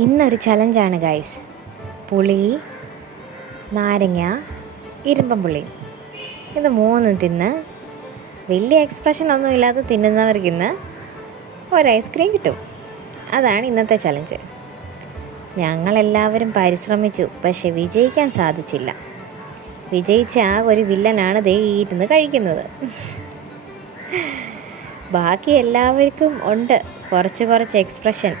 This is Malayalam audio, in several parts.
ഇന്നൊരു ചലഞ്ചാണ് ഗൈസ്. പുളി, നാരങ്ങ, ഇരുമ്പം പുളി ഇത് മൂന്നും തിന്ന് വലിയ എക്സ്പ്രഷൻ ഒന്നും ഇല്ലാതെ തിന്നുന്നവർക്കിന്ന് ഒരു ഐസ്ക്രീം കിട്ടും. അതാണ് ഇന്നത്തെ ചലഞ്ച്. ഞങ്ങളെല്ലാവരും പരിശ്രമിച്ചു, പക്ഷെ വിജയിക്കാൻ സാധിച്ചില്ല. വിജയിച്ച ആ ഒരു വില്ലനാണ് ദേ ഇരുന്ന് കഴിക്കുന്നത്. ബാക്കി എല്ലാവർക്കും ഉണ്ട് കുറച്ച് എക്സ്പ്രഷൻ.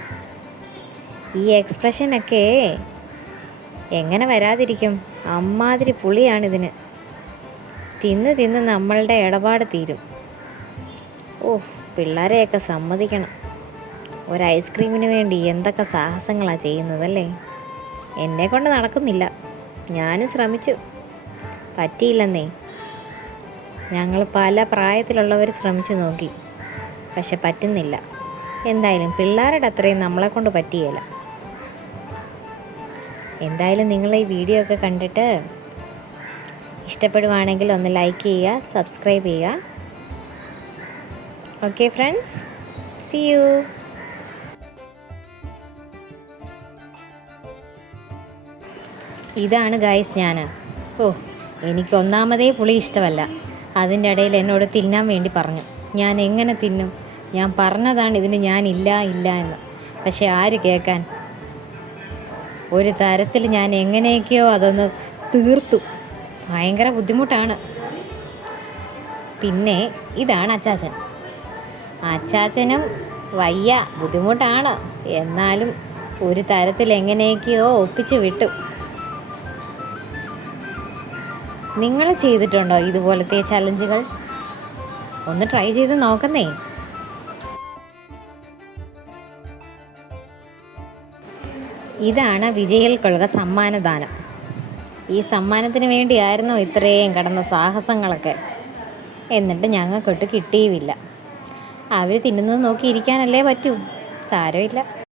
ഈ എക്സ്പ്രഷനൊക്കെ എങ്ങനെ വരാതിരിക്കും? അമ്മാതിരി പുളിയാണിതിന്. തിന്ന് നമ്മളുടെ ഇടപാട് തീരും. പിള്ളേരെയൊക്കെ സമ്മതിക്കണം. ഒരു ഐസ്ക്രീമിന് വേണ്ടി എന്തൊക്കെ സാഹസങ്ങളാണ് ചെയ്യുന്നതല്ലേ. എന്നെ കൊണ്ട് നടക്കുന്നില്ല. ഞാനും ശ്രമിച്ചു, പറ്റിയില്ലെന്നേ. ഞങ്ങൾ പല പ്രായത്തിലുള്ളവർ ശ്രമിച്ചു നോക്കി, പക്ഷെ പറ്റുന്നില്ല. എന്തായാലും പിള്ളേരുടെ അത്രയും നമ്മളെ കൊണ്ട് പറ്റിയില്ല. എന്തായാലും നിങ്ങൾ ഈ വീഡിയോ ഒക്കെ കണ്ടിട്ട് ഇഷ്ടപ്പെടുവാണെങ്കിൽ ഒന്ന് ലൈക്ക് ചെയ്യുക, സബ്സ്ക്രൈബ് ചെയ്യുക. Okay friends, see you. ഇതാണ് ഗൈസ് ഞാൻ. എനിക്ക് ഒന്നാമതേ പുളി ഇഷ്ടമല്ല. അതിൻ്റെ ഇടയിൽ എന്നോട് തിന്നാൻ വേണ്ടി പറഞ്ഞു. ഞാൻ എങ്ങനെ തിന്നും? ഞാൻ പറഞ്ഞതാണ് ഇതിന് ഇല്ല എന്ന്. പക്ഷെ ആര് കേൾക്കാൻ? ഒരു തരത്തിൽ ഞാൻ എങ്ങനെയൊക്കെയോ അതൊന്ന് തീർത്തു. ഭയങ്കര ബുദ്ധിമുട്ടാണ്. പിന്നെ ഇതാണ് അച്ചാച്ചൻ. അച്ചാച്ചനും വയ്യ, ബുദ്ധിമുട്ടാണ്. എന്നാലും ഒരു തരത്തിൽ എങ്ങനെയൊക്കെയോ ഒപ്പിച്ച് വിട്ടു. നിങ്ങൾ ചെയ്തിട്ടുണ്ടോ ഇതുപോലത്തെ ചലഞ്ചുകൾ? ഒന്ന് ട്രൈ ചെയ്ത് നോക്കുന്നേ. ഇതാണ് വിജയികൾക്കുള്ള സമ്മാനദാനം. ഈ സമ്മാനത്തിന് വേണ്ടിയായിരുന്നോ ഇത്രയും കടന്ന സാഹസങ്ങളൊക്കെ? എന്നിട്ട് ഞങ്ങൾക്കൊട്ട് കിട്ടിയുമില്ല. അവർ തിന്നുന്നത് നോക്കിയിരിക്കാനല്ലേ പറ്റൂ. സാരമില്ല.